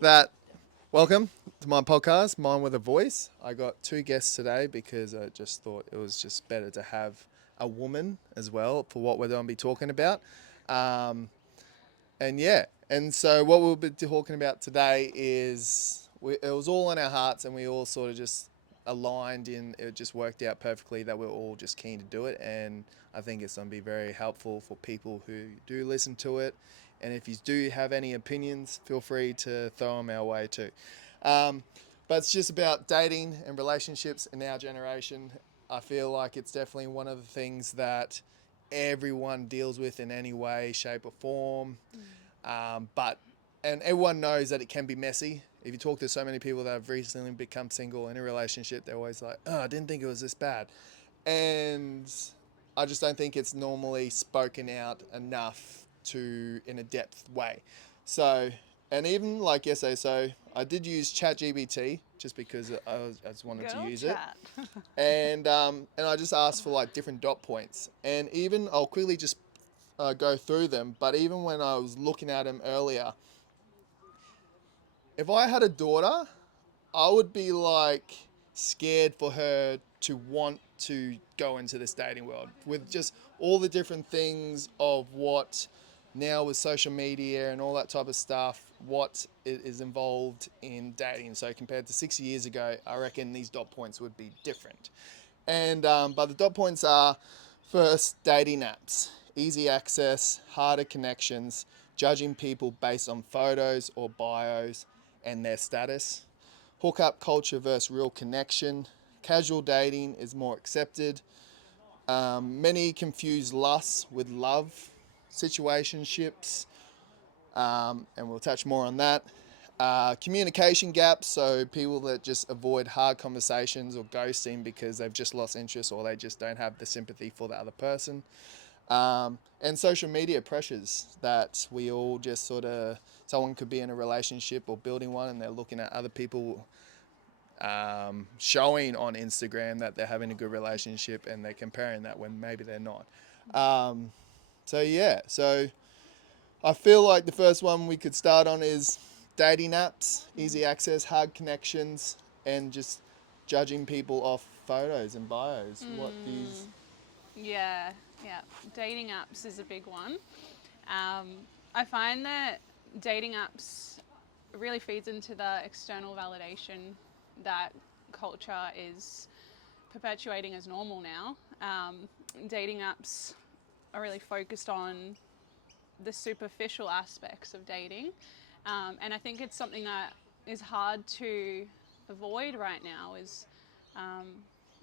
That welcome to my podcast, Mine with a Voice. I got two guests today because I just thought it was just better to have a woman as well for what we're going to be talking about. Um, and so what we'll be talking about today is it was all in our hearts, and we all sort of just aligned in. It just worked out perfectly that we're all just keen to do it, and I think it's going to be very helpful for people who do listen to it. And if you do have any opinions, feel free to throw them our way too. Um, but it's just about dating and relationships in our generation. I feel like it's definitely one of the things that everyone deals with in any way, shape, or form. But and everyone knows that it can be messy. If you talk to so many people that have recently become single in a relationship, they're always like, "Oh, I didn't think it was this bad," and I just don't think it's normally spoken out enough to in a depth way. So, and even like yesterday, so I did use ChatGPT just because I just wanted to Good old use it, chat. and I just asked for like different dot points, and even I'll quickly just go through them. But even when I was looking at them earlier, if I had a daughter, I would be like scared for her to want to go into this dating world with just all the different things of what now with social media and all that type of stuff, what is involved in dating. So compared to 6 years ago, I reckon these dot points would be different. And but the dot points are first dating apps, easy access, harder connections, judging people based on photos or bios and their status, hookup culture versus real connection, casual dating is more accepted. Many confuse lust with love, situationships, and we'll touch more on that. Communication gaps, so people that just avoid hard conversations or ghosting because they've just lost interest or they just don't have the sympathy for the other person. And social media pressures that we all just sort of, someone could be in a relationship or building one and they're looking at other people showing on Instagram that they're having a good relationship and they're comparing that when maybe they're not. Um, so I feel like the first one we could start on is dating apps, easy access, hard connections, and just judging people off photos and bios. What these? Mm, yeah, yeah. Dating apps is a big one. I find that dating apps really feeds into the external validation that culture is perpetuating as normal now. Dating apps are really focused on the superficial aspects of dating, and I think it's something that is hard to avoid right now. Is um,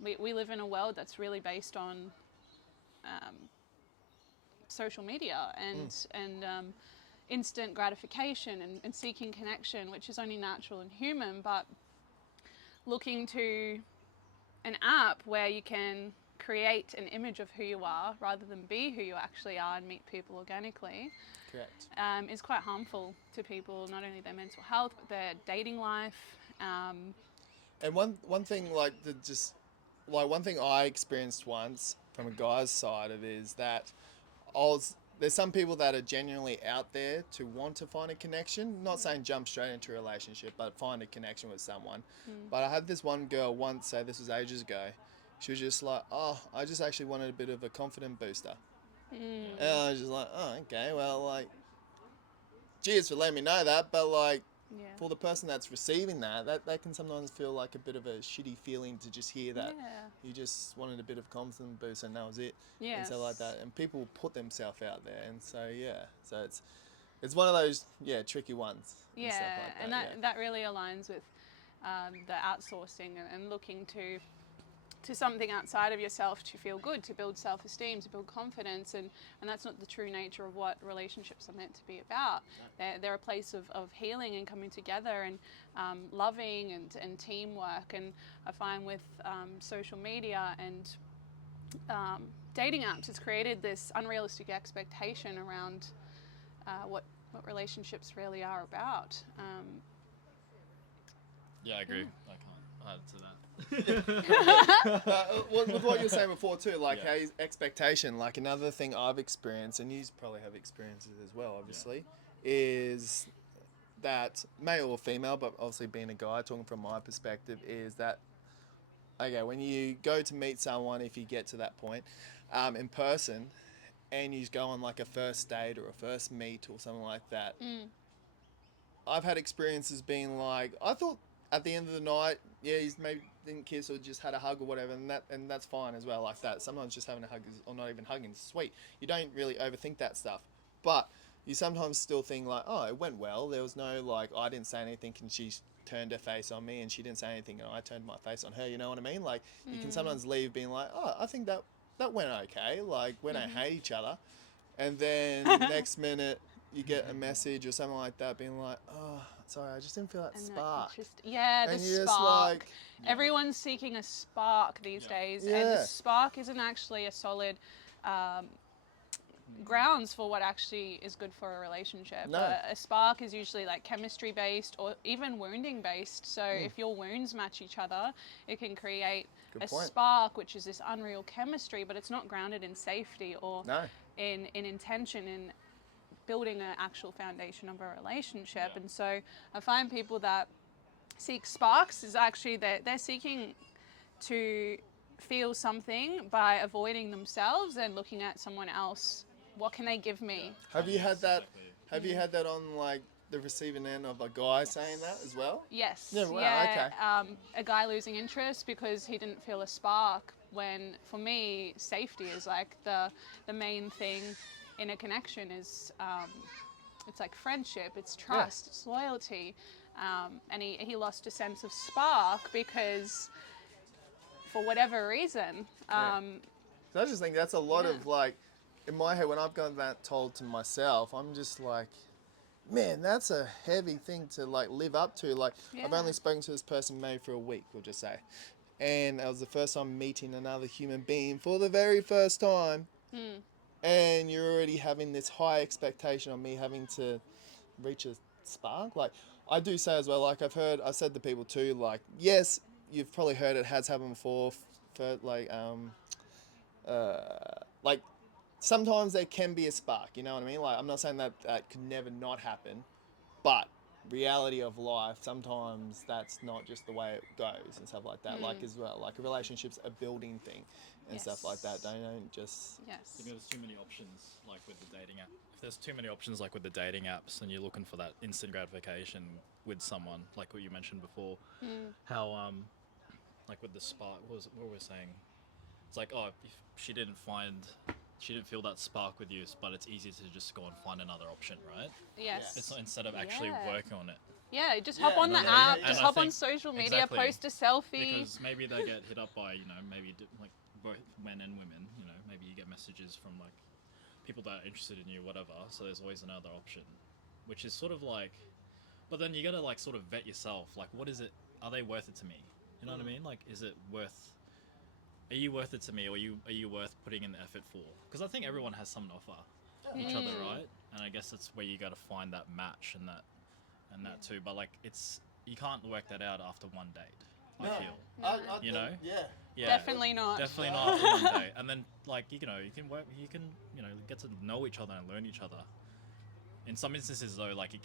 we live in a world that's really based on um, social media and instant gratification and seeking connection, which is only natural and human. But looking to an app where you can create an image of who you are rather than be who you actually are and meet people organically Correct. is quite harmful to people, not only their mental health but their dating life. And one thing like the just like one thing I experienced once from a guy's side of it is that I was there's some people that are genuinely out there to want to find a connection. Not saying jump straight into a relationship, but find a connection with someone. Mm, But I had this one girl once say this was ages ago. She was just like, "Oh, I just actually wanted a bit of a confident booster." And mm, I was just like, "Oh, okay. Well, like, cheers for letting me know that." But like, yeah, for the person that's receiving that can sometimes feel like a bit of a shitty feeling to just hear that yeah, you just wanted a bit of confidence boost and that was it and stuff like yes, that. And people put themselves out there, and so yeah, so it's one of those tricky ones and stuff yeah, like and that. that really aligns with the outsourcing and looking to something outside of yourself to feel good, to build self-esteem, to build confidence, and that's not the true nature of what relationships are meant to be about. They're a place of healing and coming together and loving and teamwork. And I find with social media and um, dating apps, it's created this unrealistic expectation around what relationships really are about. Yeah, I Yeah. agree. I can't add to that. With what you were saying before too, like Yeah. how expectation, like another thing I've experienced, and you probably have experienced it as well, Yeah. obviously, is that male or female, but obviously being a guy, talking from my perspective, is that okay, when you go to meet someone, if you get to that point, in person, and you go on like a first date or a first meet or something like that, I've had experiences being like, I thought at the end of the night, yeah, he's maybe didn't kiss or just had a hug or whatever, and that's fine as well, like that. Sometimes just having a hug or not even hugging is sweet. You don't really overthink that stuff, but you sometimes still think like, oh, it went well. There was no like, I didn't say anything, and she turned her face on me, and she didn't say anything, and I turned my face on her. You know what I mean? Like you can sometimes leave being like, oh, I think that went okay. Like we don't hate each other, and then next minute you get a message or something like that being like, oh, sorry, I just didn't feel that And spark. it's just, yeah, the And you're spark. just like, Everyone's seeking a spark these days, and Yeah. the spark isn't actually a solid grounds for what actually is good for a relationship. No. A spark is usually like chemistry based or even wounding based. So if your wounds match each other, it can create Good a point. spark, which is this unreal chemistry, but it's not grounded in safety or No. in intention, in building an actual foundation of a relationship. And so I find people that seek sparks is actually they're seeking to feel something by avoiding themselves and looking at someone else. What can they give me? Have you had that? Exactly. Have you had that on like the receiving end of a guy saying that as well? Yes. Yeah, wow, okay. A guy losing interest because he didn't feel a spark, when for me safety is like the main thing in a connection. Is it's like friendship, it's trust, it's loyalty, and he lost a sense of spark because for whatever reason. So I just think that's a lot Yeah. of like, in my head when I've got that told to myself, I'm just like, man, that's a heavy thing to like live up to. Like I've Yeah. only spoken to this person maybe for a week, we'll just say, and that was the first time meeting another human being for the very first time. And you're already having this high expectation on me having to reach a spark. Like I do say as well, like I said to people too, like yes, you've probably heard it has happened before. For like sometimes there can be a spark. You know what I mean? Like I'm not saying that that could never not happen, but reality of life sometimes that's not just the way it goes and stuff like that. Like as well, like a relationship's a building thing and stuff like that. Yes. They don't just I Yes. think there's too many options, like with the dating app. If there's too many options, like with the dating apps, and you're looking for that instant gratification with someone, like what you mentioned before, how like with the spark, what were we saying? It's like, oh, if she didn't feel that spark with you, but it's easy to just go and find another option, right? Yes. It's not, instead of actually Yeah. working on it. Yeah, just hop Yeah. on the You know what I app, mean? just And I hop on think- social media, exactly. post a selfie. Because maybe they get hit up by, maybe like both men and women, maybe you get messages from like people that are interested in you, whatever. So there's always another option, which is sort of like, but then you gotta like sort of vet yourself. Like, what is it? Are they worth it to me? You know what I mean? Like, are you worth it to me, or are you worth putting in the effort for? Because I think everyone has something to offer each other, right? And I guess that's where you got to find that match and that too. But like, you can't work that out after one date. I feel. You know? Yeah. Definitely not. Definitely not after one date. And then like you can work, you can get to know each other and learn each other. In some instances though, like you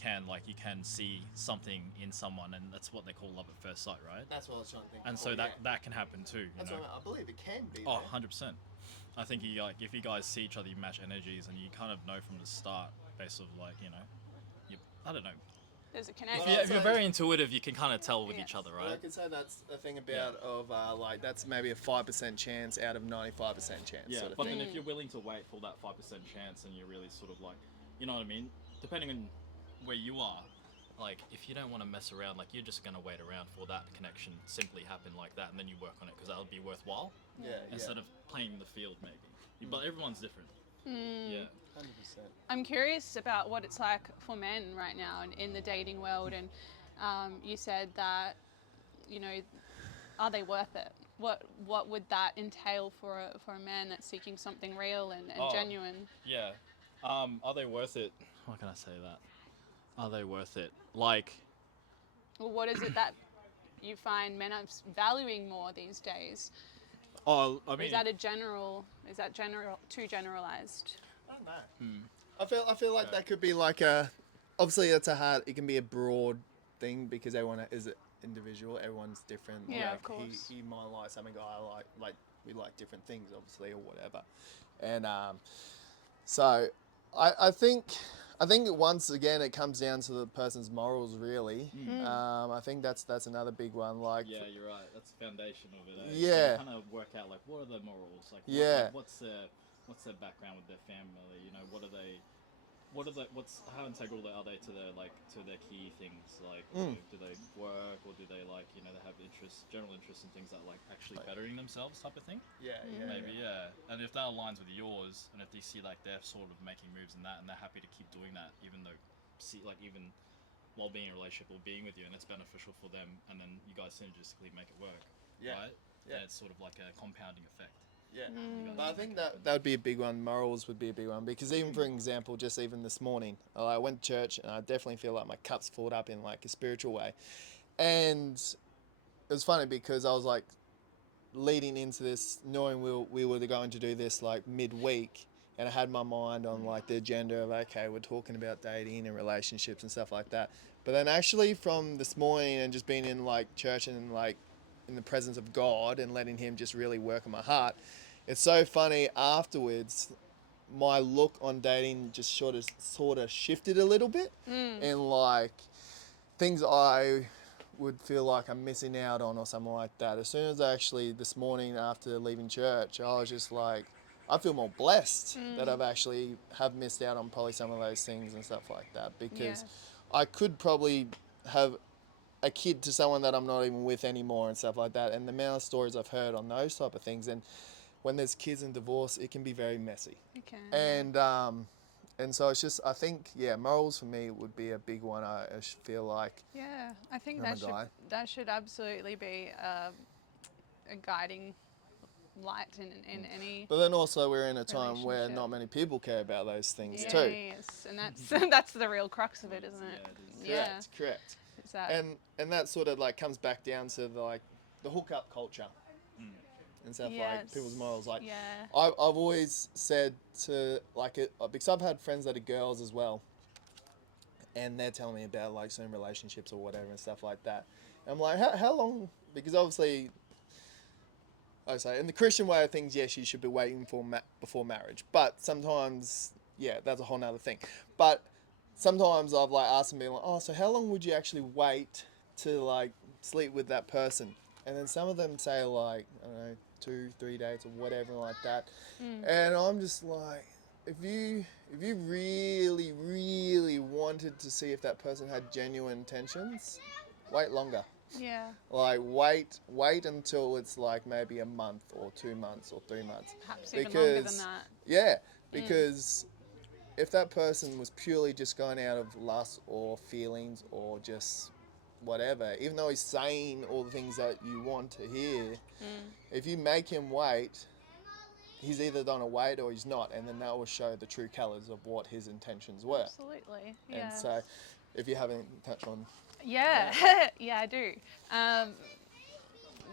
can see something in someone, and that's what they call love at first sight, right? That's what I was trying to think. And so that can happen too. That's know? what I believe it can be. Oh, there. 100%. I think if you guys see each other, you match energies, and you kind of know from the start, based of like, I don't know. There's a If, connection. if you're very intuitive, you can kind of tell with Yes. each other, Well, I right? could say that's a thing about of like that's maybe a 5% chance out of 95% chance. Yeah, sort of but thing. then if you're willing to wait for that 5% chance, and you're really sort of like, you know what I mean? Depending on where you are, like if you don't want to mess around, like you're just gonna wait around for that connection simply happen like that, and then you work on it because that'll be worthwhile instead of playing the field maybe. But everyone's different. Yeah. 100%. I'm curious about what it's like for men right now in the dating world, and you said that, are they worth it? What would that entail for a man that's seeking something real and Oh. genuine? Yeah. Are they worth it? How can I say that? Are they worth it? Like, Well, what is it that you find men are valuing more these days? I Or mean, is that too generalized? I don't know. I feel like that could be like a obviously that's a hard. It can be a broad thing because everyone is an individual. Everyone's different. Yeah, like, of course. He might like something. I like we like different things, obviously, or whatever. And so I think once again it comes down to the person's morals, really. I think that's another big one. Like, Yeah, you're right. That's the foundation of it. Yeah. Kind of work out like what are their morals, like Yeah. what's their background with their family. You know, how integral are they to their key things? Like, do they work or do they they have general interest in things that like actually bettering themselves type of thing. yeah, Maybe, yeah. And if that aligns with yours, and if they see like they're sort of making moves in that, and they're happy to keep doing that, even while being in a relationship or being with you, and it's beneficial for them, and then you guys synergistically make it work, Yeah. right? Yeah. And it's sort of like a compounding effect. Yeah, You but I guys think make it that would be a big one. Morals would be a big one because even for example, just even this morning, I went to church and I definitely feel like my cup's filled up in like a spiritual way, and it was funny because I was like leading into this, knowing we were going to do this like midweek, and I had my mind on like the agenda of okay, we're talking about dating and relationships and stuff like that. But then actually from this morning and just being in like church and like in the presence of God and letting Him just really work on my heart, it's so funny afterwards. My look on dating just sort of shifted a little bit, and like things I would feel like I'm missing out on or something like that. As soon as actually this morning after leaving church, I was just like, I feel more blessed that I've actually have missed out on probably some of those things and stuff like that because Yes. I could probably have a kid to someone that I'm not even with anymore and stuff like that. And the amount of stories I've heard on those type of things, and when there's kids and divorce, it can be very messy. Okay. And so it's just, I think, yeah, morals for me would be a big one. I feel like. Yeah, I think I'm a guy. that should absolutely be a guiding light in any. But then also we're in a time where Relationship. not many people care about those things Yeah, too. yes, and that's the real crux of it, isn't it? Yeah, it is. Correct. Is that And that sort of like comes back down to the hookup culture and stuff like people's morals. Like yeah. I've always said to because I've had friends that are girls as well, and they're telling me about like certain relationships or whatever and stuff like that. And I'm like, how long? Because obviously, I say in the Christian way of things, yes, you should be waiting for before marriage. But sometimes, yeah, that's a whole nother thing. But sometimes I've like asked them, being like, oh, so how long would you actually wait to like sleep with that person? And then some of them say like, I don't know, 2-3 dates or whatever like that. And I'm just like, if you really, really wanted to see if that person had genuine intentions, wait longer. Yeah. Like wait until it's like maybe a month or 2 months or 3 months. Perhaps even longer than Because- that. Yeah, because if that person was purely just going out of lust or feelings or just whatever, even though he's saying all the things that you want to hear, if you make him wait, he's either going to wait or he's not, and then that will show the true colours of what his intentions were. Absolutely. Yeah. And so, if you haven't touched on, Yeah, yeah, I do.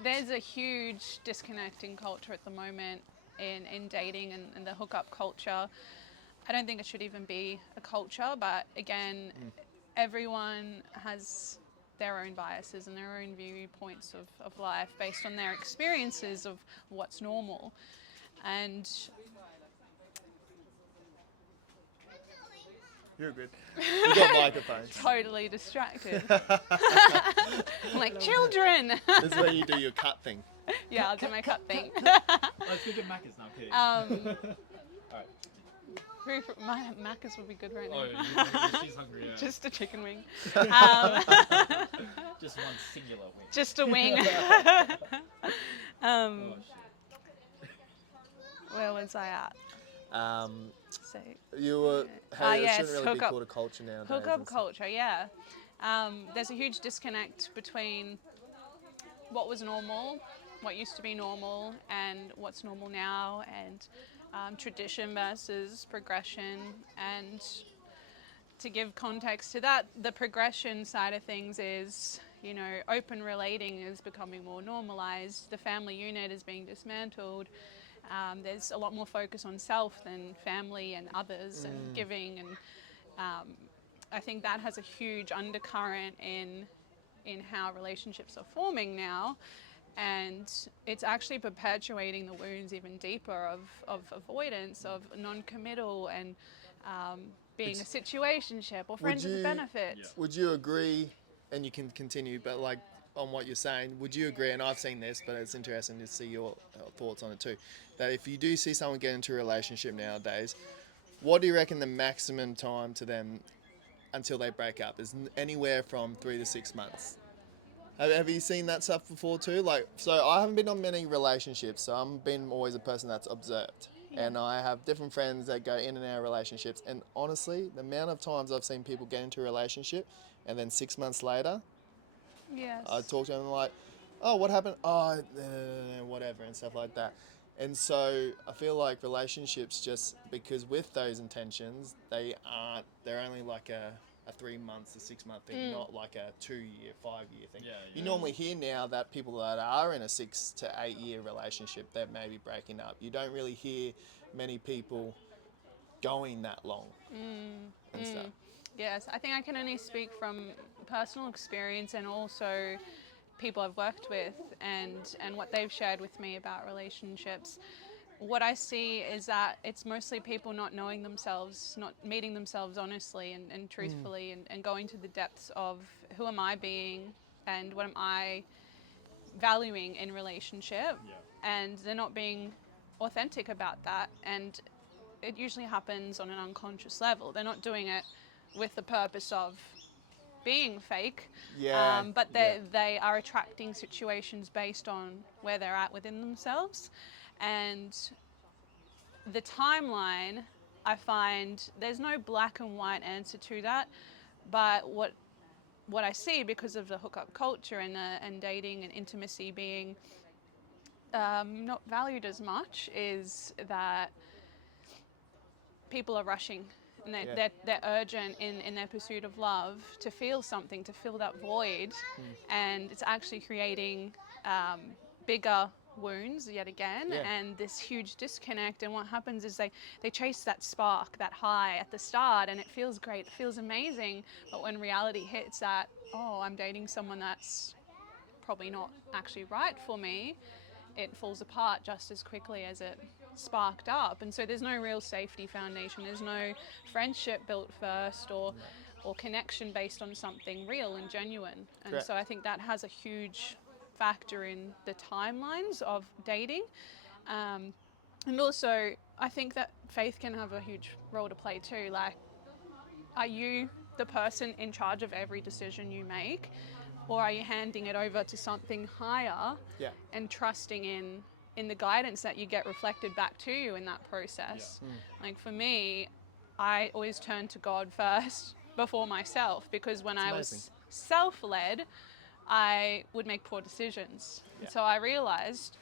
There's a huge disconnect in culture at the moment in dating and the hookup culture. I don't think it should even be a culture, but again, everyone has their own biases and their own viewpoints of life based on their experiences of what's normal. And you're good. We've got microphones. totally distracted. I'm like, children! This is where you do your cut thing. Yeah, I'll do my cut thing. Let's go get Macca's now, kidding. Alright. Macca's would be good right now. Oh, she's hungry, yeah. Just a chicken wing. Just one singular wing. Just a wing. Oh, shit. Where was I at? So, You were. Hey, it yes, shouldn't really be hookup. called a culture nowadays. hookup and stuff. culture, yeah. There's a huge disconnect between what was normal, what used to be normal, and what's normal now, and tradition versus progression. And to give context to that, the progression side of things is, open relating is becoming more normalized. The family unit is being dismantled. There's a lot more focus on self than family and others and giving, and I think that has a huge undercurrent in how relationships are forming now, and it's actually perpetuating the wounds even deeper of avoidance, of non-committal, and being a It's- situationship or friends with you- benefits. Yeah. Would you agree, and you can continue, but like on what you're saying, would you agree, and I've seen this, but it's interesting to see your thoughts on it too, that if you do see someone get into a relationship nowadays, what do you reckon the maximum time to them until they break up is? Anywhere from 3 to 6 months. Have you seen that stuff before too? Like, so I haven't been on many relationships, so I'm been always a person that's observed. And I have different friends that go in and out of relationships. And honestly, the amount of times I've seen people get into a relationship and then 6 months later, Yes. I talk to them like, oh, what happened? Oh, whatever, and stuff like that. And so I feel like relationships, just because with those intentions, they're only like a 3 months, a 6 month thing, not like a 2 year, 5 year thing. Yeah, You yeah. normally hear now that people that are in a 6 to 8 year relationship, they're maybe breaking up. You don't really hear many people going that long and stuff. Yes, I think I can only speak from personal experience and also people I've worked with and what they've shared with me about relationships. What I see is that it's mostly people not knowing themselves, not meeting themselves honestly and truthfully, and going to the depths of who am I being and what am I valuing in relationship, Yeah. and they're not being authentic about that, and it usually happens on an unconscious level. They're not doing it with the purpose of being fake, Yeah, but yeah. they are attracting situations based on where they're at within themselves. And the timeline, I find there's no black and white answer to that, but what I see, because of the hookup culture and dating and intimacy being not valued as much, is that people are rushing and they're urgent in their pursuit of love to feel something, to fill that void, and it's actually creating bigger wounds yet again, Yeah. and this huge disconnect. And what happens is they chase that spark, that high at the start, and it feels great, it feels amazing, but when reality hits that, oh, I'm dating someone that's probably not actually right for me, it falls apart just as quickly as it sparked up. And so there's no real safety foundation, there's no friendship built first, or connection based on something real and genuine. And Correct. so I think that has a huge factor in the timelines of dating. And also I think that faith can have a huge role to play too. Like, are you the person in charge of every decision you make, or are you handing it over to something higher Yeah. and trusting in the guidance that you get reflected back to you in that process? Like, for me, I always turn to God first before myself, because when I amazing. was self-led, I would make poor decisions. Yeah. So I realized,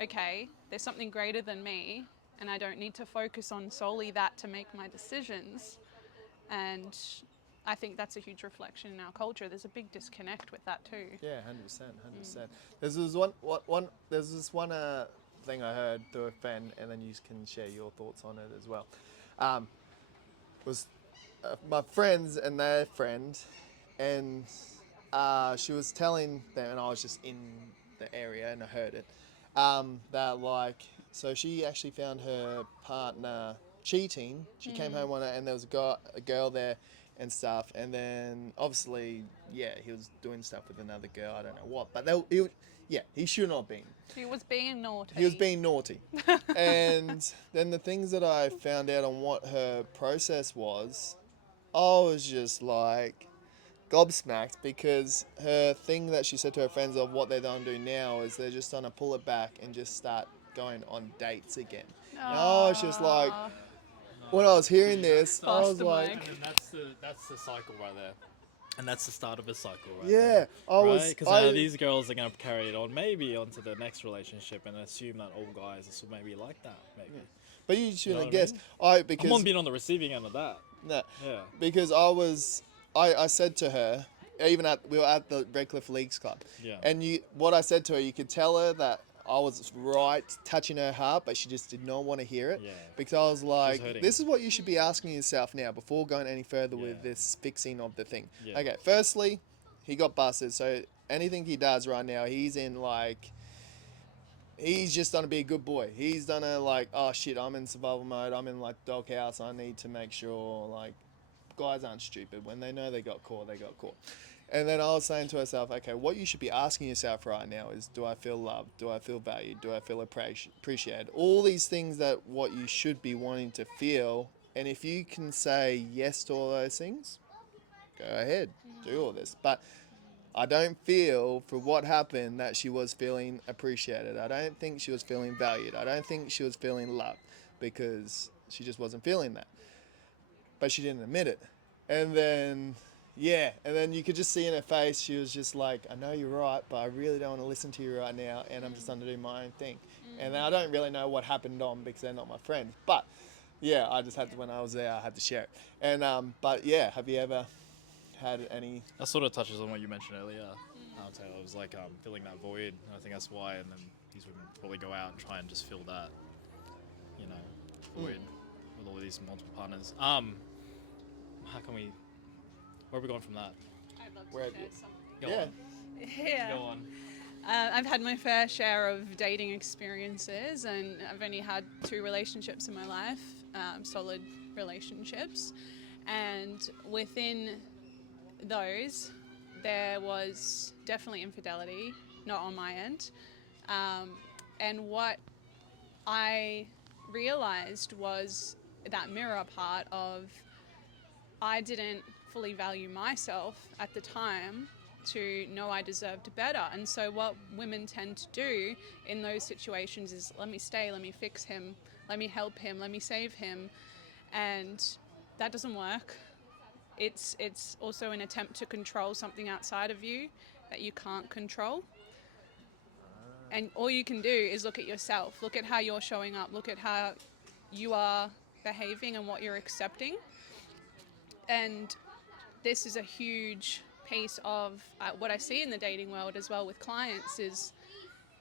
okay, there's something greater than me, and I don't need to focus on solely that to make my decisions. And I think that's a huge reflection in our culture. There's a big disconnect with that too. Yeah, 100%. There's this there's this one thing I heard through a friend, and then you can share your thoughts on it as well. Was my friends and their friend, and she was telling them, and I was just in the area and I heard it, that like, so she actually found her partner cheating. She came home one night and there was a girl there and stuff, and then obviously, yeah, he was doing stuff with another girl. I don't know what, but he should not have been. He was being naughty. He was being naughty. And then the things that I found out on what her process was, I was just like gobsmacked, because her thing that she said to her friends of what they're going to do now is they're just going to pull it back and just start going on dates again. And I was just like, when I was hearing this, I Pass was the like, mic. And then that's the cycle right there. And that's the start of a cycle right yeah, there. I was. Right? Because now these girls are going to carry it on maybe onto the next relationship and assume that all guys are maybe like that, maybe. But you shouldn't what I guess. mean? Because I'm on being on the receiving end of that. no, Yeah. because I said to her, we were at the Redcliffe Leagues Club, Yeah. and what I said to her, you could tell her that I was right touching her heart, but she just did not want to hear it. Yeah. Because I was like, hurting. this is what you should be asking yourself now before going any further with Yeah. this fixing of the thing. Yeah. Okay, firstly, he got busted. So anything he does right now, he's in like, he's just gonna be a good boy. He's gonna like, oh shit, I'm in survival mode. I'm in like doghouse. I need to make sure like guys aren't stupid. When they know they got caught, they got caught. And then I was saying to myself, okay, what you should be asking yourself right now is, do I feel loved? Do I feel valued? Do I feel appreciated? All these things that what you should be wanting to feel. And if you can say yes to all those things, go ahead, do all this. But I don't feel for what happened that she was feeling appreciated. I don't think she was feeling valued. I don't think she was feeling loved because she just wasn't feeling that. But she didn't admit it. And then, yeah, and then you could just see in her face, she was just like, I know you're right, but I really don't want to listen to you right now, and I'm just going to do my own thing. And then I don't really know what happened on because they're not my friends. But, yeah, I just had to, when I was there, I had to share it. And, but yeah, have you ever had any... That sort of touches on what you mentioned earlier, Taylor. It was like filling that void. And I think that's why, and then these women probably go out and try and just fill that, void with all of these multiple partners. How can we? Where are we going from that? I'd love Where- to share something. Go Yeah. on. Yeah. Go on. I've had my fair share of dating experiences, and I've only had 2 relationships in my life, solid relationships. And within those, there was definitely infidelity, not on my end. And what I realized was that mirror part of I didn't fully value myself at the time to know I deserved better. And so what women tend to do in those situations is, let me stay, let me fix him, let me help him, let me save him. And that doesn't work. It's also an attempt to control something outside of you that you can't control. And all you can do is look at yourself, look at how you're showing up, look at how you are behaving and what you're accepting. And this is a huge piece of what I see in the dating world as well with clients is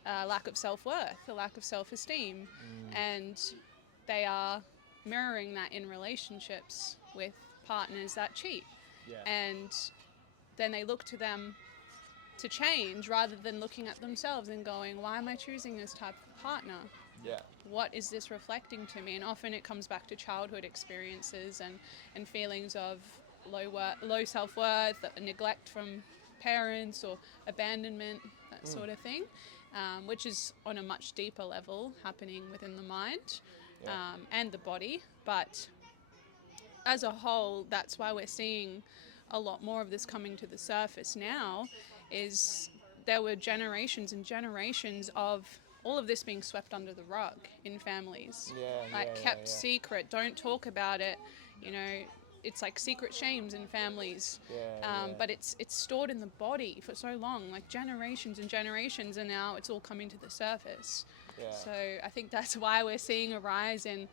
a lack of self-worth, a lack of self-esteem. And they are mirroring that in relationships with partners that cheat. Yeah. And then they look to them to change rather than looking at themselves and going, why am I choosing this type of partner? Yeah. What is this reflecting to me? And often it comes back to childhood experiences and feelings of low self-worth, neglect from parents or abandonment, that sort of thing, which is on a much deeper level happening within the mind and the body. But as a whole, that's why we're seeing a lot more of this coming to the surface now, is there were generations and generations of all of this being swept under the rug in families. Kept secret, don't talk about it, it's like secret shames in families. But it's stored in the body for so long, like generations and generations, and now it's all coming to the surface. So I think that's why we're seeing a rise in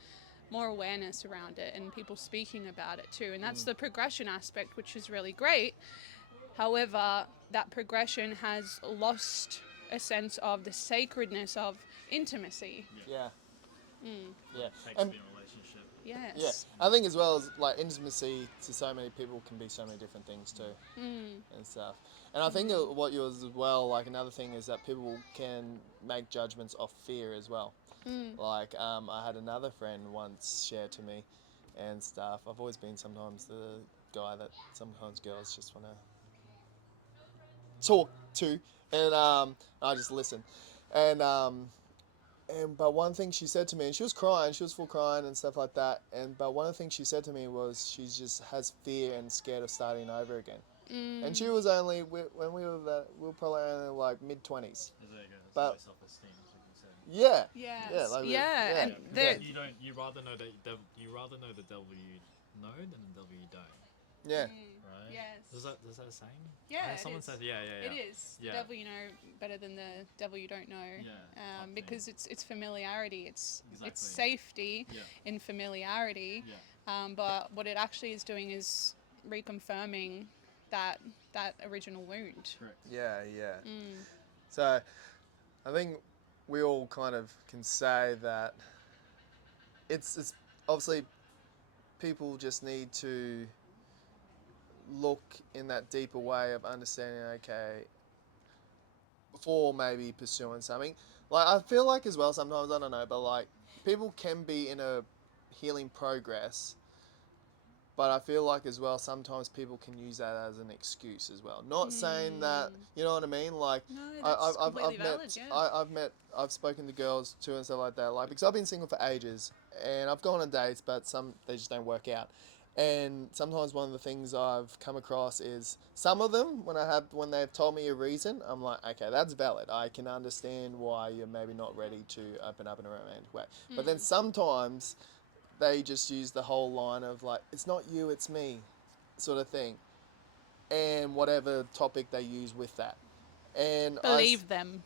more awareness around it and people speaking about it too. And that's the progression aspect, which is really great. However, that progression has lost a sense of the sacredness of intimacy. Yeah. Takes to be in a relationship. Yes. I think as well as like intimacy to so many people can be so many different things too and stuff. And I think what you was as well, like another thing is that people can make judgments off fear as well. Like I had another friend once share to me and stuff. I've always been sometimes the guy that sometimes girls just want to talk to, and I just listen. And but one thing she said to me, and she was crying, she was full crying and stuff like that. But one of the things she said to me was she just has fear and scared of starting over again. And she was only when we were probably only like mid-20s. There you go. It's But- low self-esteem, as we can say. Yeah. Yes. Yeah, like- yeah. yeah. And Because the, you rather know the devil you know than the devil you don't, Yeah. right? Yes. Is that a saying? Yeah, it someone is. said yeah. It is. Yeah. The devil you know better than the devil you don't know. Yeah, type thing. Because it's familiarity. It's Exactly. safety Yeah. in familiarity. Yeah. But what it actually is doing is reconfirming that original wound. Correct. Yeah. So I think we all kind of can say that it's obviously people just need to look in that deeper way of understanding, okay, before maybe pursuing something. Like, I feel like as well, sometimes, I don't know, but like, people can be in a healing progress, but I feel like as well, sometimes people can use that as an excuse as well. Not saying that, you know what I mean? Like, No, that's completely valid, met, yeah. I've spoken to girls too and stuff like that. Like, because I've been single for ages, and I've gone on dates, but some they just don't work out. And sometimes one of the things I've come across is some of them when they've told me a reason, I'm like, okay, that's valid. I can understand why you're maybe not ready to open up in a romantic way. But then sometimes they just use the whole line of like, it's not you, it's me, sort of thing, and whatever topic they use with that. And Believe them.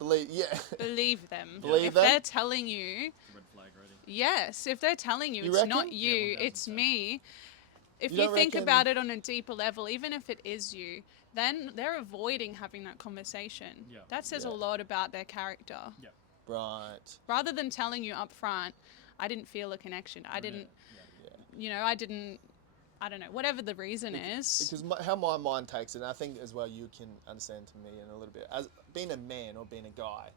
believe, yeah, Believe them. Believe if them? they're telling you, Red flag already. yes, if they're telling you, You it's not reckon? Yeah, you, it's 1000%. me. If You you don't think reckon- about it on a deeper level, even if it is you, then they're avoiding having that conversation. Yeah. That says a Yeah. lot about their character. Yeah. right, Rather than telling you up front, I didn't feel a connection. I didn't, Yeah. I didn't, I don't know, whatever the reason is. because how my mind takes it, and I think as well you can understand to me in a little bit, as being a man or being a guy,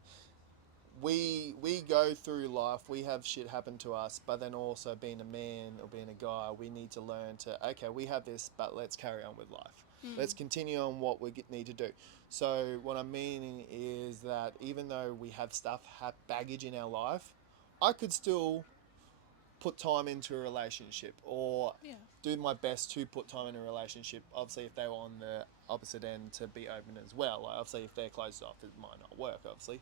we go through life, we have shit happen to us, but then also being a man or being a guy, we need to learn to, okay, we have this, but let's carry on with life. Let's continue on what we need to do. So what I'm meaning is that even though we have baggage in our life, I could still put time into a relationship, or Yeah. do my best to put time in a relationship. Obviously, if they were on the opposite end, to be open as well. Like, obviously, if they're closed off, it might not work, obviously.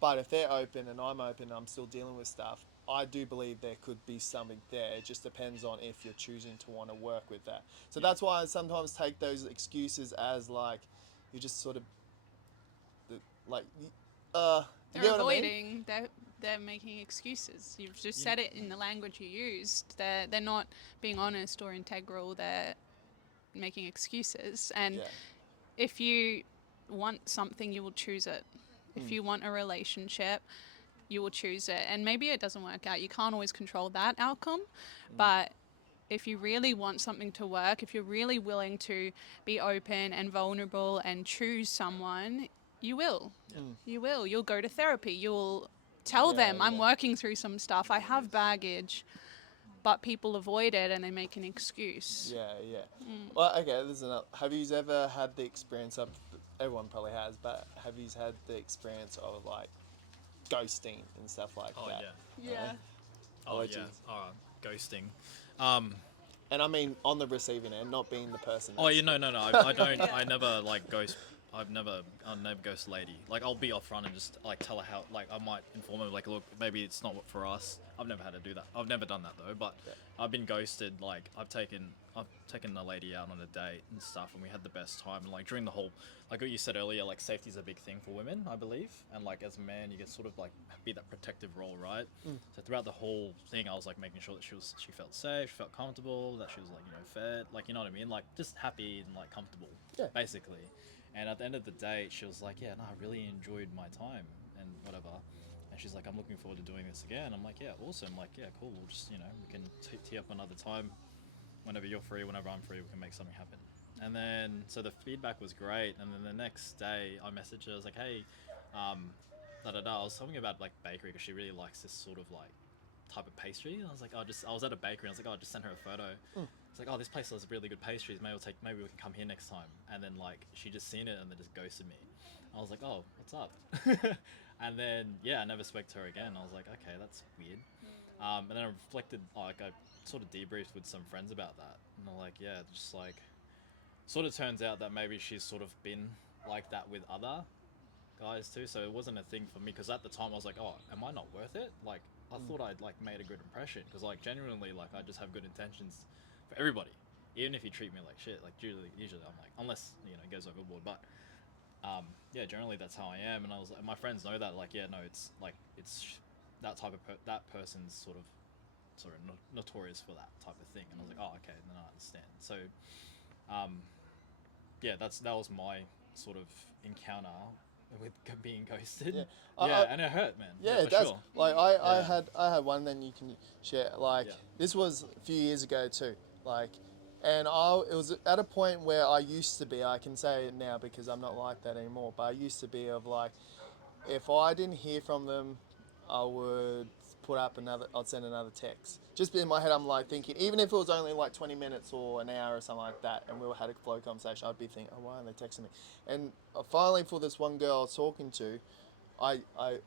But if they're open and I'm open, I'm still dealing with stuff, I do believe there could be something there. It just depends on if you're choosing to want to work with that. So that's why I sometimes take those excuses as like, you just sort of, like, you They're get what I mean? avoiding. They're making excuses. You've just said it in the language you used. They're not being honest or integral. They're making excuses. And Yeah. if you want something, you will choose it. If you want a relationship, you will choose it. And maybe it doesn't work out. You can't always control that outcome, but if you really want something to work, if you're really willing to be open and vulnerable and choose someone, you will. You will. You'll go to therapy. You'll tell Yeah, them, I'm yeah. working through some stuff. I have baggage, but people avoid it and they make an excuse. Yeah, yeah. Well, okay, there's another. Have you ever had the experience of, everyone probably has, but have you had the experience of like ghosting and stuff like Oh that? yeah. Yeah. Oh Which yeah. is- Ghosting. And I mean on the receiving end, not being the person. Oh, that's- you know, no. I don't. I never like ghost. I'll never ghost a lady. Like, I'll be upfront and just like tell her how. Like, I might inform her, like, look, maybe it's not for us. I've never had to do that. I've never done that though. But I've been ghosted. Like, I've taken a lady out on a date and stuff, and we had the best time. And like during the whole, like what you said earlier, like safety's a big thing for women, I believe. And like as a man, you get sort of like be that protective role, right? So throughout the whole thing, I was like making sure that she felt safe, she felt comfortable, that she was like, you know, fed, like, you know what I mean, like just happy and like comfortable, Yeah. basically. And at the end of the day, she was like, yeah, no, I really enjoyed my time and whatever. And she's like, I'm looking forward to doing this again. I'm like, yeah, awesome. Like, yeah, cool. We'll just, you know, we can tee up another time. Whenever you're free, whenever I'm free, we can make something happen. And then, so the feedback was great. And then the next day, I messaged her. I was like, hey, I was talking about like bakery because she really likes this sort of like type of pastry. And I was like, I was at a bakery. And I was like, oh, just send her a photo. It's like, oh, this place does really good pastries. Maybe we can come here next time. And then like she just seen it and then just ghosted me. I was like, oh, what's up? And then I never spoke to her again. I was like, okay, that's weird. And then I reflected, like I sort of debriefed with some friends about that, and they're like, yeah, just like, sort of turns out that maybe she's sort of been like that with other guys too. So it wasn't a thing for me because at the time I was like, oh, am I not worth it? Like I thought I'd like made a good impression because like genuinely like I just have good intentions for everybody, even if you treat me like shit. Like usually I'm like, unless you know it goes overboard, but. Yeah, generally that's how I am, and I was like, my friends know that. Like, yeah, no, it's like that type of that person's sort of notorious for that type of thing, and I was like, oh, okay, then I understand. So, that was my sort of encounter with being ghosted. Yeah. Yeah, and it hurt, man. Yeah, for it does. Sure. Like I Yeah. had one. Then you can share. Like Yeah. this was a few years ago too. Like, and it was at a point where I used to be. I can say it now because I'm not like that anymore. But I used to be of like, if I didn't hear from them, I would put up another. I'd send another text. Just in my head, I'm like thinking, even if it was only like 20 minutes or an hour or something like that, and we had a flow conversation, I'd be thinking, oh, why aren't they texting me? And finally, for this one girl I was talking to, I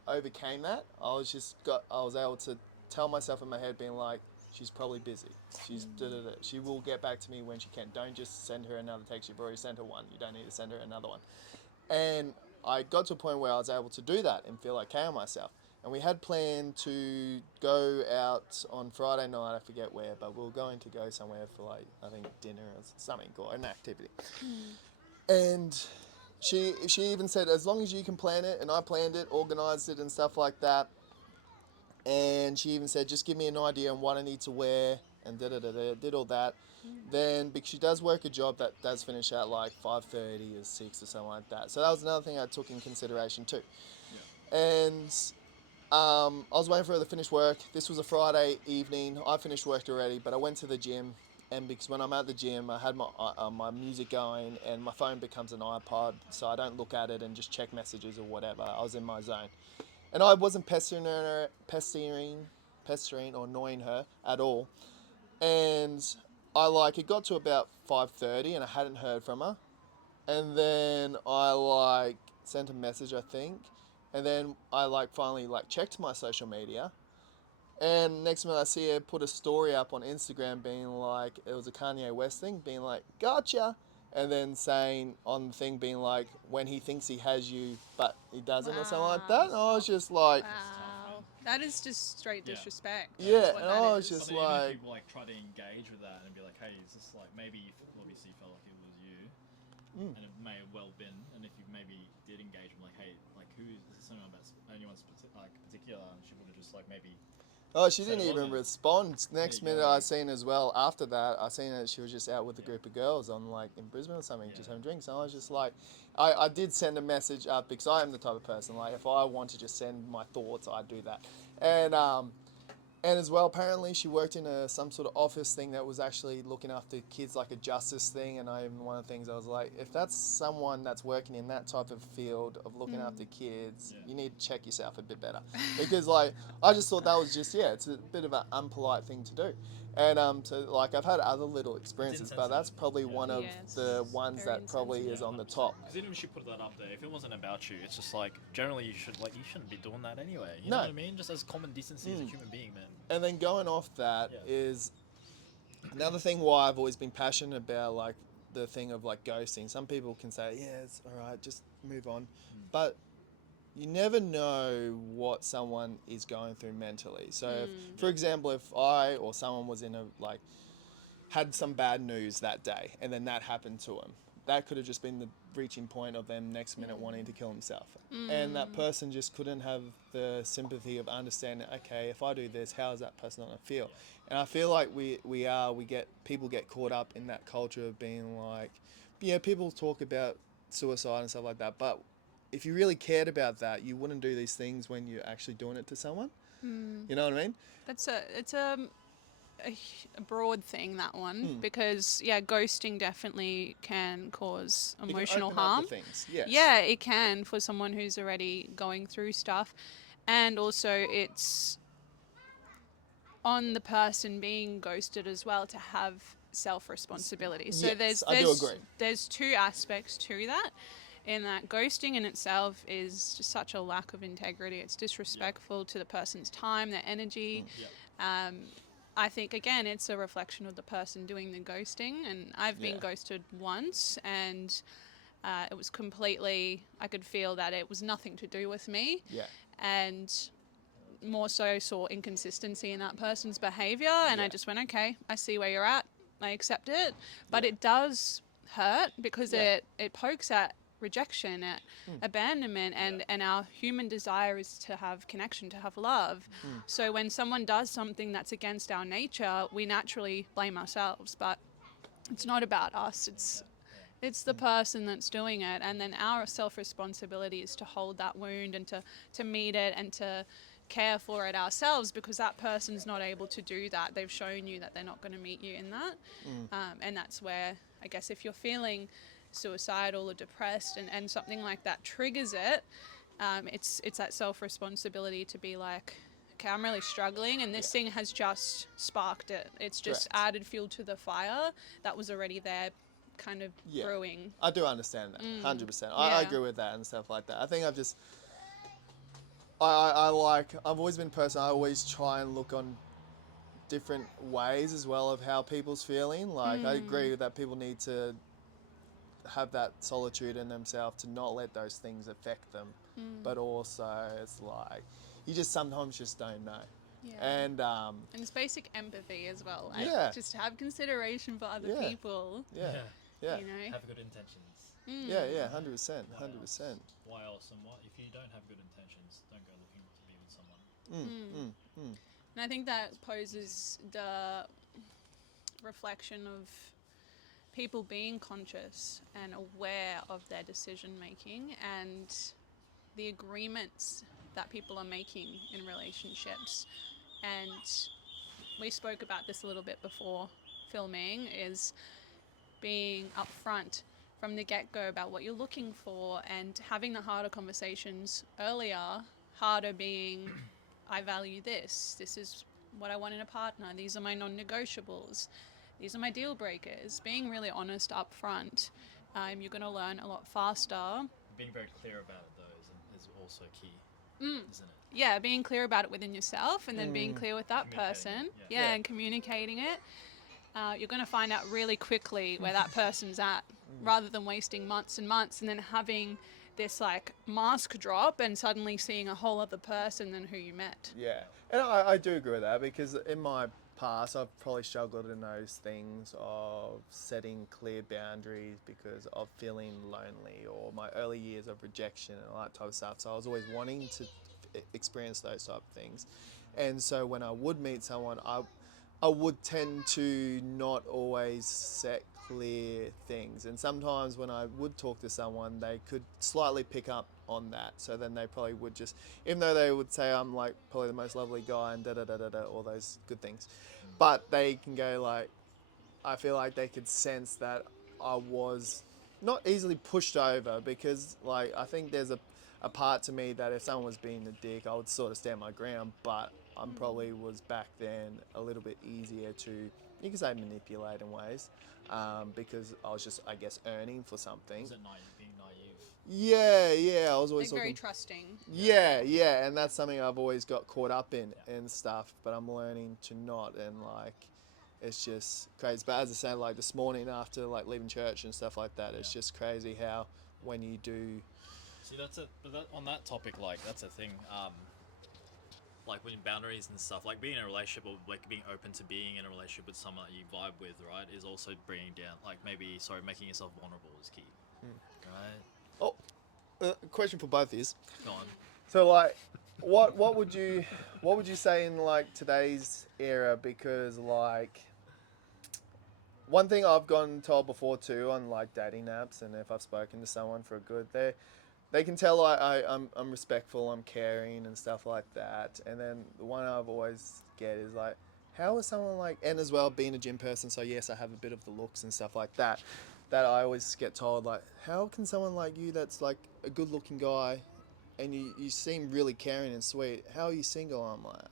overcame that. I was able to tell myself in my head, being like, she's probably busy. She's da-da-da. She will get back to me when she can. Don't just send her another text. You've already sent her one. You don't need to send her another one. And I got to a point where I was able to do that and feel okay on myself. And we had planned to go out on Friday night, I forget where, but we were going to go somewhere for like, I think dinner or something, or an activity. And she even said, as long as you can plan it, and I planned it, organised it and stuff like that. And she even said, just give me an idea on what I need to wear, and did all that. Then, because she does work a job that does finish at like 5:30 or 6 or something like that. So that was another thing I took in consideration too. And I was waiting for her to finish work. This was a Friday evening. I finished work already, but I went to the gym. And because when I'm at the gym, I had my music going, and my phone becomes an iPod, so I don't look at it and just check messages or whatever. I was in my zone. And I wasn't pestering or annoying her at all. And it got to about 5:30 and I hadn't heard from her. And then I sent a message, I think. And then I finally checked my social media. And next minute I see her put a story up on Instagram being like, it was a Kanye West thing, being like, gotcha. And then saying on the thing being like, when he thinks he has you, but he doesn't or something like that. And I was just like, Wow. That is just straight Yeah. disrespect. Yeah, That's what and that I was is. just But even if like, people try to engage with that and be like, hey, is this like, maybe you obviously felt like it was you, and it may have well been, and if you maybe did engage with like, hey, like who is this someone about anyone particular, and she would have just like maybe. oh, she So didn't it even wasn't- respond. Next There you minute go. I seen as well, after that, I seen that she was just out with a group of girls on in Brisbane or something, just Yeah. having drinks. And I was just like, I did send a message up because I am the type of person, like, if I want to just send my thoughts, I do that. And as well, apparently she worked in some sort of office thing that was actually looking after kids, like a justice thing. And one of the things I was like, if that's someone that's working in that type of field of looking after kids, Yeah. you need to check yourself a bit better. Because I just thought that was just, it's a bit of an unpolite thing to do. And so I've had other little experiences, but that's insensitive. probably Yeah. one of Yes, the ones very that probably is insensitive. on the top. Because even if she put that up there, if it wasn't about you, it's just like generally you shouldn't be doing that anyway. You know No. what I mean? Just as common decency as a human being, man. And then going off that Yeah. is another thing why I've always been passionate about the thing of ghosting. Some people can say, yeah, it's all right, just move on. But you never know what someone is going through mentally. So, for example, if I or someone was had some bad news that day and then that happened to them, that could have just been the reaching point of them next minute wanting to kill himself. And that person just couldn't have the sympathy of understanding, okay, if I do this, how is that person going to feel? And I feel like people get caught up in that culture of being like, people talk about suicide and stuff like that, but if you really cared about that, you wouldn't do these things when you're actually doing it to someone. You know what I mean? It's a broad thing, that one, because ghosting definitely can cause It can emotional open up the harm. things, yes. Yeah, it can, for someone who's already going through stuff, and also it's on the person being ghosted as well to have self-responsibility. So Yes, I do agree. there's two aspects to that. In that ghosting in itself is just such a lack of integrity. It's disrespectful to the person's time, their energy. Yeah. I think, again, it's a reflection of the person doing the ghosting. And I've been ghosted once, and it was completely, I could feel that it was nothing to do with me. Yeah. And more so saw inconsistency in that person's behaviour. And I just went, okay, I see where you're at. I accept it. But it does hurt because it pokes at rejection, at abandonment, and our human desire is to have connection, to have love. So when someone does something that's against our nature, we naturally blame ourselves, but it's not about us. It's the person that's doing it, and then our self-responsibility is to hold that wound and to meet it and to care for it ourselves, because that person's not able to do that. They've shown you that they're not going to meet you in that. And that's where, I guess, if you're feeling suicidal or depressed and something like that triggers it, it's that self-responsibility to be like, okay, I'm really struggling, and this thing has just sparked it. It's just Correct. added fuel to the fire that was already there, kind of Yeah. brewing. I do understand that, 100%. I Yeah. agree with that and stuff like that. I think I've just, I've always been a person, I always try and look on different ways as well of how people's feeling. Like, I agree with that people need to have that solitude in themselves to not let those things affect them. But also, it's like, you just sometimes just don't know. Yeah. And, And it's basic empathy as well. Like, Yeah. just have consideration for other Yeah. people. yeah, yeah, You know. Have good intentions. yeah, 100%, Why 100%. else? Why else? And what if you don't have good intentions? Don't go looking to be with someone. And I think that poses the reflection of people being conscious and aware of their decision making and the agreements that people are making in relationships. And we spoke about this a little bit before filming, is being upfront from the get-go about what you're looking for and having the harder conversations earlier. Harder being, I value this is what I want in a partner, these are my non-negotiables, these are my deal breakers. Being really honest up front, you're going to learn a lot faster. Being very clear about it though is also key, isn't it? Yeah, being clear about it within yourself, and then being clear with that Communicating person. it, yeah. Yeah, and communicating it. You're going to find out really quickly where that person's at, rather than wasting months and months and then having this like mask drop and suddenly seeing a whole other person than who you met. Yeah, and I do agree with that, because in my past I've probably struggled in those things of setting clear boundaries because of feeling lonely, or my early years of rejection and all that type of stuff. So I was always wanting to experience those type of things, and so when I would meet someone, I would tend to not always set clear things, and sometimes when I would talk to someone, they could slightly pick up on that. So then they probably would just, even though they would say I'm like probably the most lovely guy and da da da da da, all those good things, but they can go like, I feel like they could sense that I was not easily pushed over, because like I think there's a part to me that if someone was being a dick, I would sort of stand my ground, but I'm probably was back then a little bit easier to, you could say, manipulate in ways, because I was just, I guess, earning for something. Is it being naive? Yeah, I was always Like very looking. trusting. Yeah, and that's something I've always got caught up in and stuff, but I'm learning to not, and like, it's just crazy. But as I say, like this morning after like leaving church and stuff like that, it's just crazy how when you do. See, on that topic, like that's a thing. Like when boundaries and stuff, like being in a relationship or like being open to being in a relationship with someone that you vibe with, right, is also bringing down, like making yourself vulnerable is key, right? Oh, question for both is. Go on. So like, what would you say in like today's era? Because like, one thing I've gotten told before too on like dating apps, and if I've spoken to someone for a good, they can tell I'm respectful, I'm caring and stuff like that. And then the one I've always get is like, how is someone like, and as well being a gym person, so yes, I have a bit of the looks and stuff like that, that I always get told like, how can someone like you that's like a good looking guy and you seem really caring and sweet, how are you single? I'm like,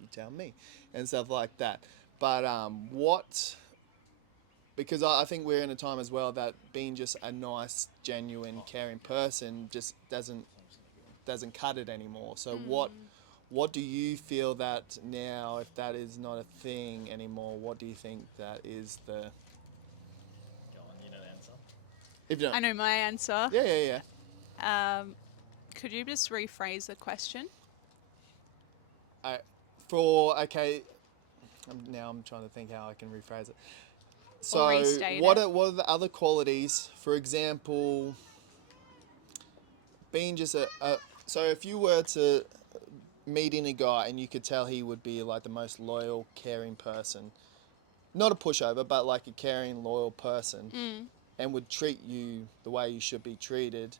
you tell me, and stuff like that. But because I think we're in a time as well that being just a nice, genuine, caring person just doesn't cut it anymore. So what do you feel that now, if that is not a thing anymore, what do you think that is the? Go on. You know the answer. If you don't, I know my answer. yeah. Could you just rephrase the question? Okay. Now I'm trying to think how I can rephrase it. So restate what it. are the other qualities? For example, being just so if you were to meeting a guy and you could tell he would be like the most loyal, caring person, not a pushover, but like a caring, loyal person. and would treat you the way you should be treated,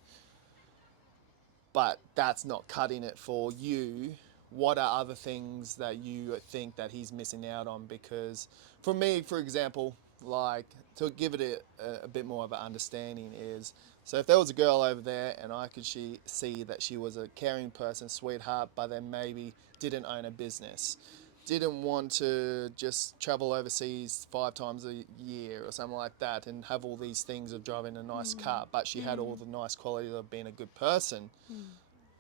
but that's not cutting it for you, what are other things that you think that he's missing out on? Because for me, for example, like to give it a bit more of an understanding is, so if there was a girl over there and I could see that she was a caring person, sweetheart, but then maybe didn't own a business, didn't want to just travel overseas 5 times a year or something like that and have all these things of driving a nice car, but she had all the nice qualities of being a good person,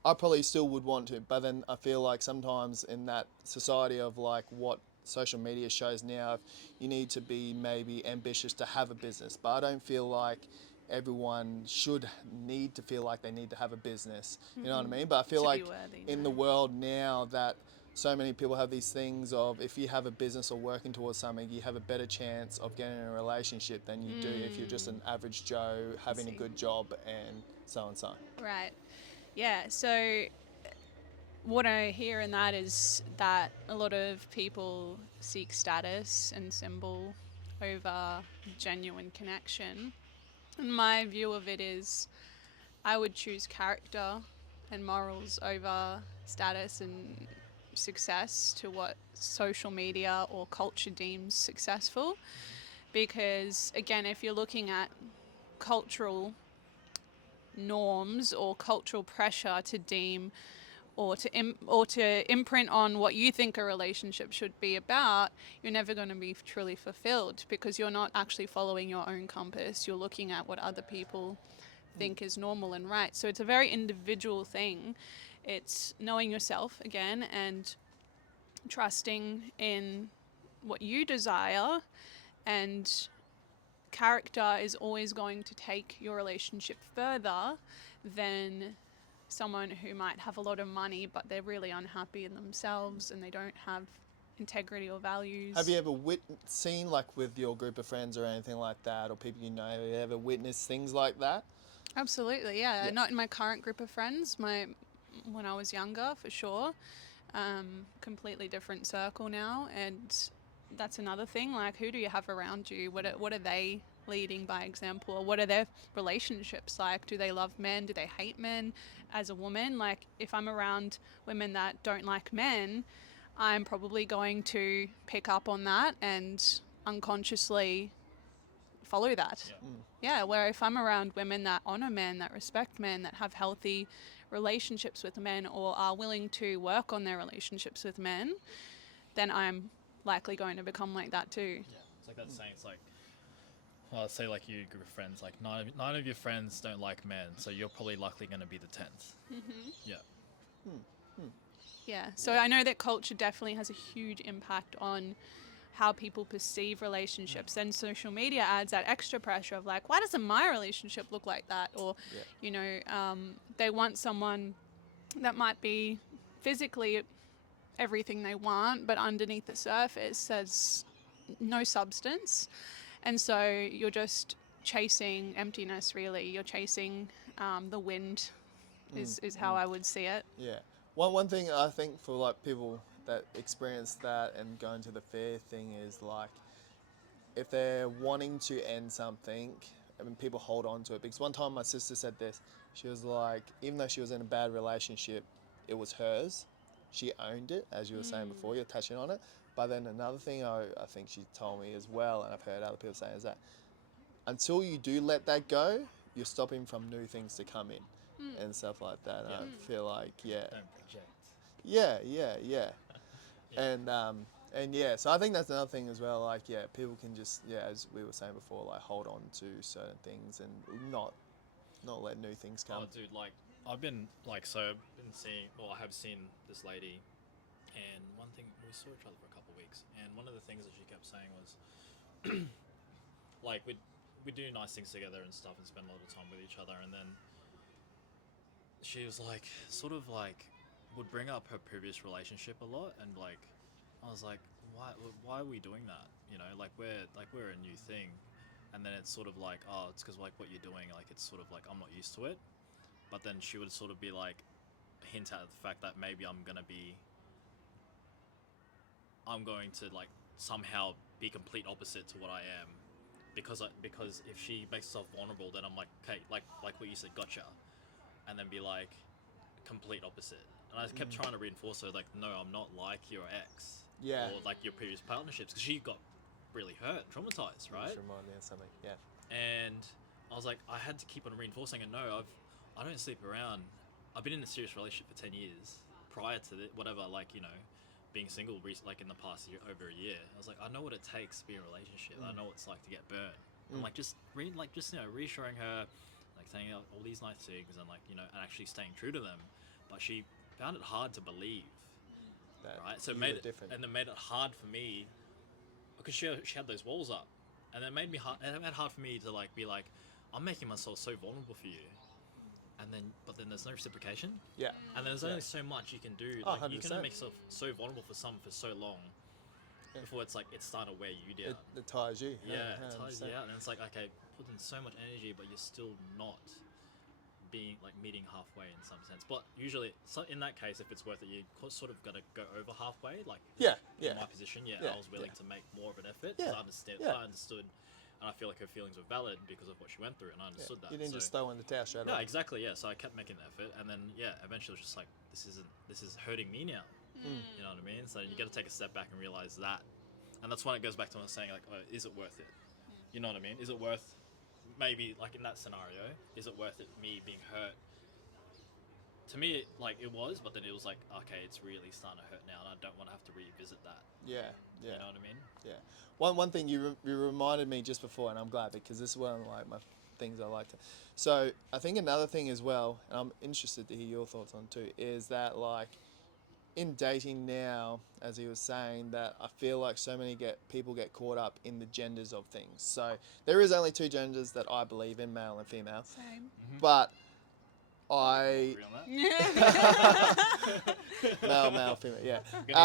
I probably still would want to. But then I feel like sometimes in that society of like what social media shows now, you need to be maybe ambitious to have a business. But I don't feel like everyone should need to feel like they need to have a business. You know what I mean? But I feel To be like worthy, in no. the world now that so many people have these things of if you have a business or working towards something, you have a better chance of getting in a relationship than you do if you're just an average Joe having a see. good job and so and so. Right. Yeah. So what I hear in that is that a lot of people seek status and symbol over genuine connection. And my view of it is I would choose character and morals over status and success to what social media or culture deems successful. Because, again, if you're looking at cultural norms or cultural pressure to deem or to imprint on what you think a relationship should be about, you're never going to be truly fulfilled because you're not actually following your own compass. You're looking at what other people think is normal and right. So it's a very individual thing. It's knowing yourself again and trusting in what you desire, and character is always going to take your relationship further than someone who might have a lot of money but they're really unhappy in themselves and they don't have integrity or values. Have you ever seen, like with your group of friends or anything like that, or people you know, have you ever witnessed things like that? Absolutely, yeah. Yeah. Not in my current group of friends. When I was younger, for sure. Completely different circle now, and that's another thing. Like, who do you have around you? What are they leading by example, or what are their relationships like? Do they love men? Do they hate men? As a woman, like if I'm around women that don't like men, I'm probably going to pick up on that and unconsciously follow that. Yeah, where if I'm around women that honor men, that respect men, that have healthy relationships with men or are willing to work on their relationships with men, then I'm likely going to become like that too. Yeah, it's like that saying. It's like, well, let's say like you group of friends, like nine of your friends don't like men, so you're probably likely going to be the 10th. Yeah. Yeah, so I know that culture definitely has a huge impact on how people perceive relationships, and social media adds that extra pressure of like, why doesn't my relationship look like that? Or, they want someone that might be physically everything they want, but underneath the surface there's no substance. And so you're just chasing emptiness, really. You're chasing the wind, is how I would see it. Yeah. One thing I think for like people that experience that and going to the fair thing is like, if they're wanting to end something, I mean, people hold on to it. Because one time my sister said this, she was like, even though she was in a bad relationship, it was hers. She owned it, as you were saying before, you're touching on it. But then another thing I think she told me as well, and I've heard other people saying, is that until you do let that go, you're stopping from new things to come in and stuff like that. And I feel like, yeah. Don't project. Yeah. And yeah, so I think that's another thing as well. Like, yeah, people can just, yeah, as we were saying before, like hold on to certain things and not let new things come. Oh, dude, like I've been like, so I've been seeing, well, I have seen this lady, and one thing, we saw each other for a couple of weeks, and one of the things that she kept saying was, like we do nice things together and stuff, and spend a lot of time with each other, and then she was like, sort of like, would bring up her previous relationship a lot, and like, I was like, why are we doing that? You know, like we're a new thing, and then it's sort of like, oh, it's because like what you're doing, like it's sort of like I'm not used to it. But then she would sort of be like, hint at the fact that maybe I'm going to like somehow be complete opposite to what I am, because if she makes herself vulnerable, then I'm like, okay, like what you said, gotcha, and then be like complete opposite. And I kept trying to reinforce her, like, no, I'm not like your ex, Yeah. or like your previous partnerships, because she got really hurt, traumatized, right? Just remind me of something. Yeah. And I was like, I had to keep on reinforcing, and no, I don't sleep around. I've been in a serious relationship for 10 years prior to whatever, like, you know, being single, like in the past year, over a year. I was like, I know what it takes to be in a relationship. I know what it's like to get burned. I'm like, just you know, reassuring her, like saying all these nice things, and like, you know, and actually staying true to them. But she found it hard to believe, That right? So it you made were it different. and it made it hard for me because she had those walls up, and it made it hard for me to like be like, I'm making myself so vulnerable for you, and then there's no reciprocation, Yeah. and there's Yeah. only so much you can do. Oh, Like you can 100%. only make yourself so vulnerable for some for so long Yeah. before it's like it's starting to wear you down. It ties you. Yeah, it ties 100%. you out, and it's like, okay, put in so much energy, but you're still not being like meeting halfway in some sense. But usually, so in that case, if it's worth it, you sort of gotta go over halfway. Like Yeah. in Yeah. my position, Yeah, I was willing yeah. to make more of an effort. Yeah, 'Cause yeah. I understood, and I feel like her feelings were valid because of what she went through, and I Yeah. understood that. You didn't so, just throw in the towel straight no, away. exactly, yeah. So I kept making the effort, and then eventually it was just like, this is hurting me now. You know what I mean? So you got to take a step back and realize that, and that's when it goes back to what I was saying, like, oh, is it worth it? You know what I mean? Is it worth, maybe like in that scenario, is it worth it me being hurt? To me, like it was, but then it was like, okay, it's really starting to hurt now, and I don't want to have to revisit that. Yeah. Yeah. You know what I mean? Yeah. One thing you reminded me just before, and I'm glad because this is one of like my things I like to. So I think another thing as well, and I'm interested to hear your thoughts on too, is that like in dating now, as he was saying, that I feel like so many people get caught up in the genders of things. So there is only two genders that I believe in, male and female, Same. but I Agree on that? male, female, yeah. Good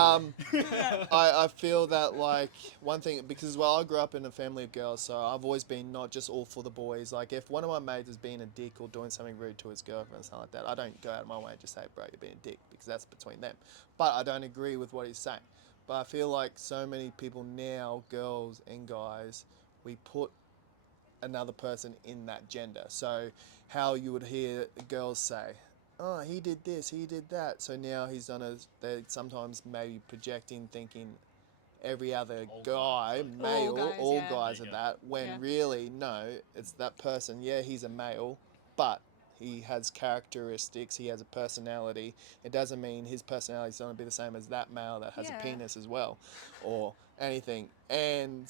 I feel that like one thing because I grew up in a family of girls, so I've always been not just all for the boys. Like if one of my mates is being a dick or doing something rude to his girlfriend or something like that, I don't go out of my way and just say, bro, you're being a dick, because that's between them. But I don't agree with what he's saying. But I feel like so many people now, girls and guys, we put another person in that gender. So how you would hear girls say, oh, he did this, he did that. So now they're sometimes maybe projecting, thinking every other All guy, guys, like- male, all guys, yeah. guys There are you go. that, when Yeah. really, no, it's that person. Yeah, he's a male, but he has characteristics, he has a personality. It doesn't mean his personality is going to be the same as that male that has a Yeah. penis as well, or anything. And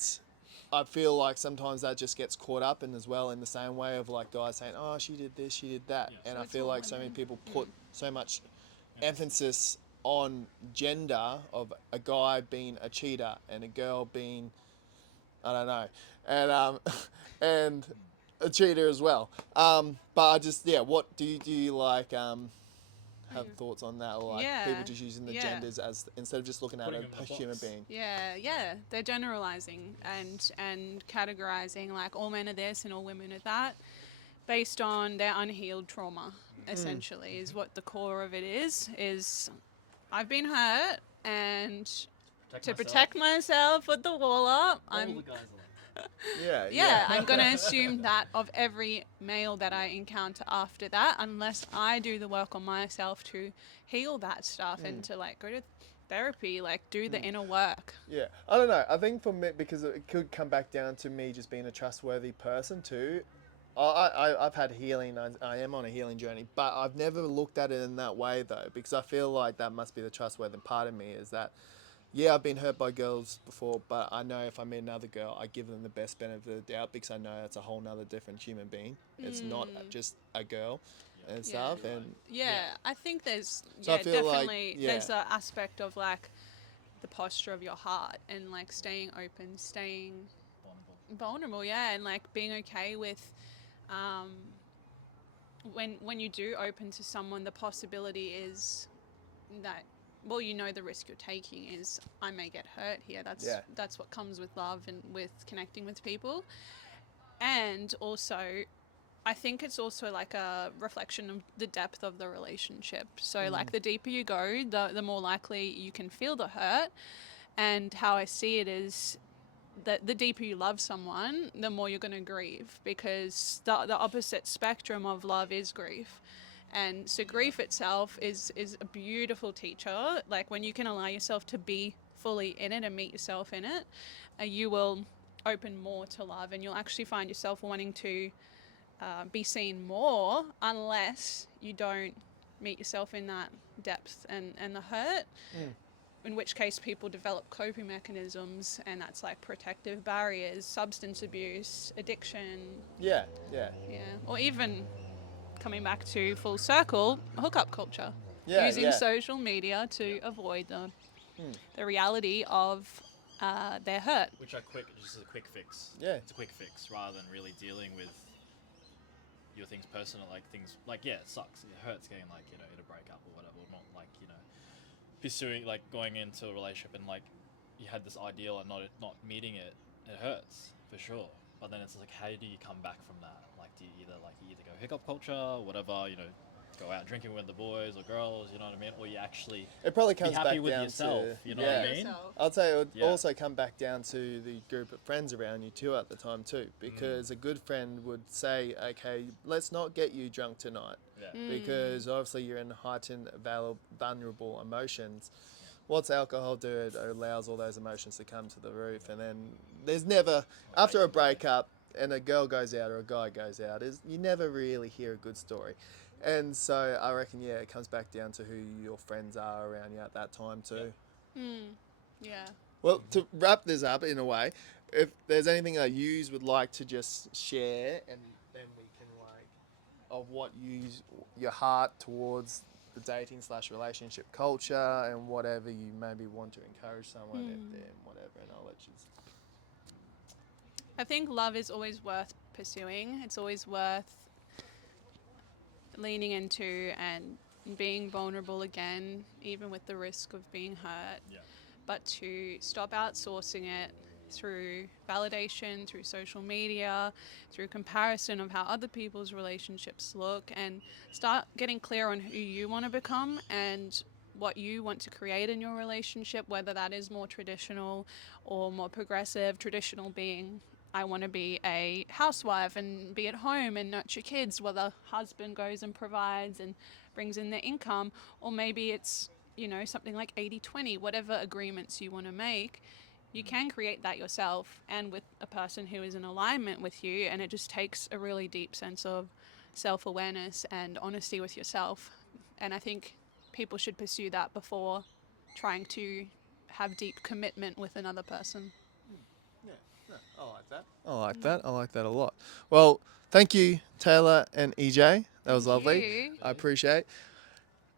I feel like sometimes that just gets caught up in as well, in the same way of like guys saying, oh, she did this, she did that. Yeah. And So I it's feel all like so many women. people put so much emphasis on gender of a guy being a cheater and a girl being, I don't know, and and a cheater as well. But I just, what do you like have thoughts on that, or like people Yeah, just using the yeah. genders as instead of just looking at Putting a them in a human box. being? Yeah, they're generalizing and categorizing like all men are this and all women are that, based on their unhealed trauma. Essentially, is what the core of it is. Is I've been hurt, and to protect myself, put the wall up. all I'm the guys are like, yeah, I'm going to assume that of every male that I encounter after that, unless I do the work on myself to heal that stuff and to like go to therapy, like do the inner work. Yeah, I don't know. I think for me, because it could come back down to me just being a trustworthy person too. I've had healing. I am on a healing journey, but I've never looked at it in that way though, because I feel like that must be the trustworthy part of me, is that, yeah, I've been hurt by girls before, but I know if I meet another girl, I give them the best benefit of the doubt, because I know that's a whole nother different human being. It's not just a girl and stuff. you're And right. Yeah, I think there's So I feel like, definitely yeah. there's an aspect of like the posture of your heart and like staying open, staying vulnerable, and like being okay with when you do open to someone, the possibility is that, well, you know, the risk you're taking is I may get hurt here. That's what comes with love and with connecting with people. And also, I think it's also like a reflection of the depth of the relationship. So like the deeper you go, the more likely you can feel the hurt. And how I see it is, the deeper you love someone, the more you're going to grieve, because the opposite spectrum of love is grief. And so grief itself is a beautiful teacher. Like when you can allow yourself to be fully in it and meet yourself in it, you will open more to love, and you'll actually find yourself wanting to be seen more, unless you don't meet yourself in that depth and the hurt. In which case people develop coping mechanisms, and that's like protective barriers, substance abuse, addiction, Yeah. or even coming back to full circle, hookup culture. Yeah, Using yeah. social media to avoid the reality of their hurt. Which are just a quick fix. Yeah. It's a quick fix rather than really dealing with your things personal, like things like, yeah, it sucks. It hurts getting like, in a breakup or whatever, not like, pursuing, like going into a relationship and like you had this ideal and not meeting it. It hurts for sure. But then it's like, how do you come back from that? Like, do you either go hiccup culture, whatever, go out drinking with the boys or girls, you know what I mean? Or you actually It probably comes be happy back with down yourself, to, you know yeah. what I mean? I'd say it would Yeah. also come back down to the group of friends around you too at the time too, because a good friend would say, okay, let's not get you drunk tonight, Yeah. because obviously you're in heightened vulnerable emotions. What's alcohol do? It allows all those emotions to come to the roof, and then there's never, after a breakup and a girl goes out or a guy goes out, you never really hear a good story. And so I reckon, yeah, it comes back down to who your friends are around you at that time too. Yeah. Well, to wrap this up in a way, if there's anything that you would like to just share, and then we can of what your heart towards the dating/relationship culture and whatever you maybe want to encourage someone in there and whatever, and I'll let you. I think love is always worth pursuing. It's always worth leaning into and being vulnerable again, even with the risk of being hurt. Yeah. But to stop outsourcing it through validation, through social media, through comparison of how other people's relationships look, and start getting clear on who you want to become and what you want to create in your relationship, whether that is more traditional or more progressive. Traditional being, I want to be a housewife and be at home and nurture kids, while the husband goes and provides and brings in the income. Or maybe it's, something like 80-20, whatever agreements you want to make. You can create that yourself and with a person who is in alignment with you, and it just takes a really deep sense of self-awareness and honesty with yourself. And I think people should pursue that before trying to have deep commitment with another person. I like that. I like that a lot. Well, thank you, Taylor and EJ. That was Thank lovely. you. I appreciate.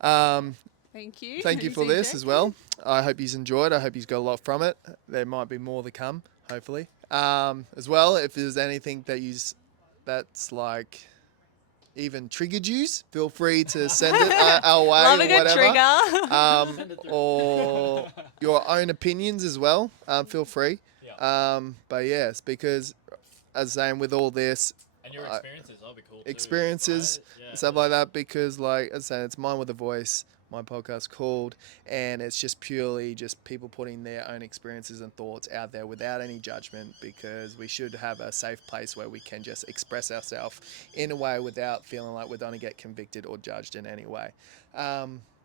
Thank you. Thank you for this as well. I hope you've enjoyed. I hope you've got a lot from it. There might be more to come, hopefully. As well, if there's anything that's like even triggered you, feel free to send it our way. Love a or good whatever. trigger. Or your own opinions as well. Feel free. Yeah. But yes, because as saying with all this, And your experiences, that'll be cool too. experiences, Right? Yeah. stuff like that, because like as I say, it's Mine with a Voice, my podcast called, and it's just purely just people putting their own experiences and thoughts out there without any judgment, because we should have a safe place where we can just express ourselves in a way without feeling like we're going to get convicted or judged in any way.